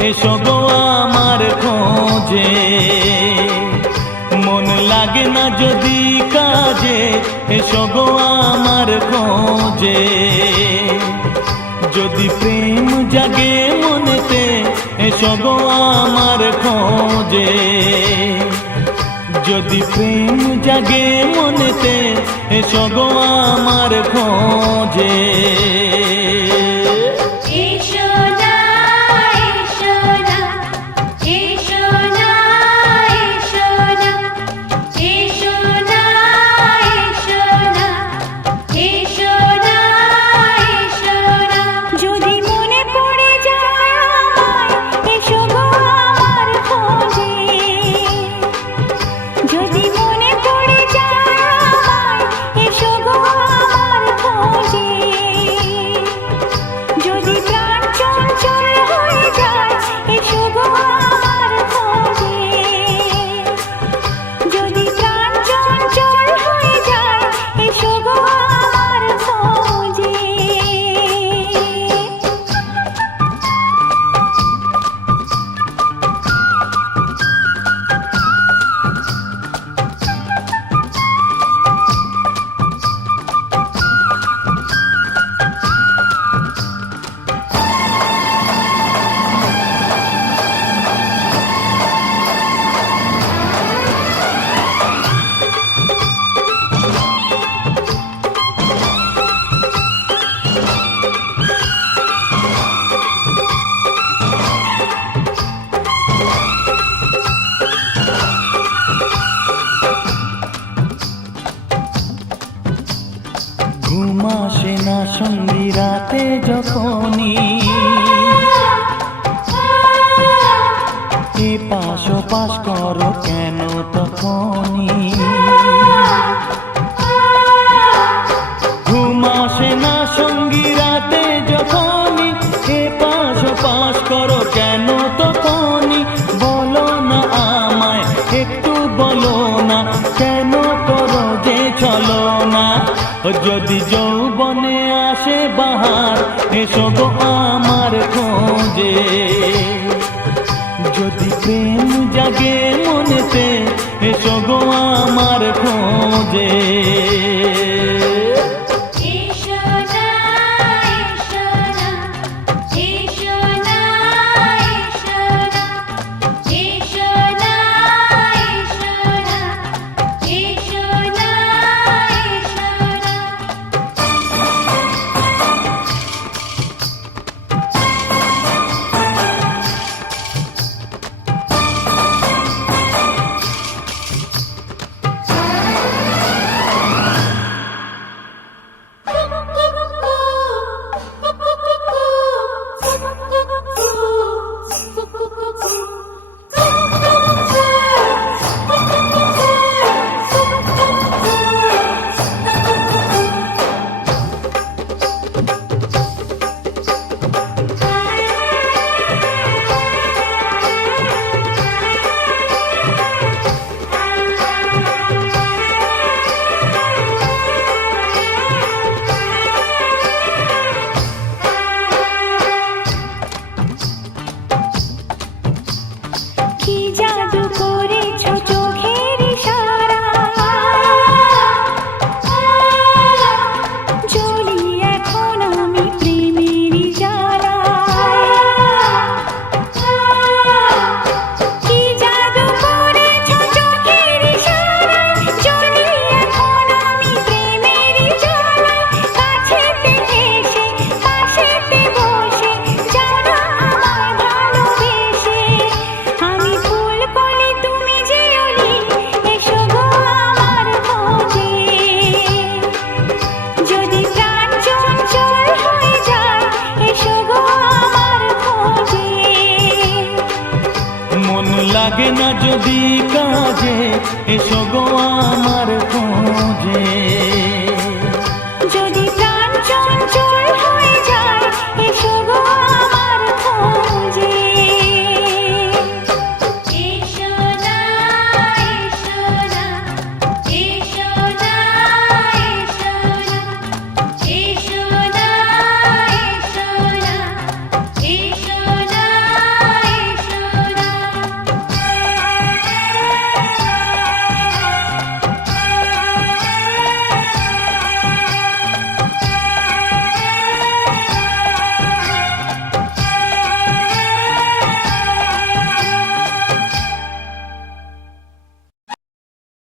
এসো গো আমার খোঁজে। মন লাগে না যদি কাজে, এসো গো আমার খোঁজে। যদি প্রেম জাগে মনেতে, এসো গো আমার খোঁজে। যদি প্রেম জাগে মনেতে, এসো গো আমার খোঁজে। ঘুম আসে না সঙ্গী রাতে যখনই, এ পাশ ওপাশ করো কেন তখনই। ঘুম আসে না সঙ্গী রাতে যখনই, এ পাশ ওপাশ করো কেন তখনই। বলো না আমায় একটু, বলো না কেন করো যে চলো না। যদি যৌবনে আসে বাহার, এসো গো আমার খোঁজে। যদি প্রেম জাগে মনেতে, এসো গো আমার খোঁজে। লাগে না যদি কাজে, এসো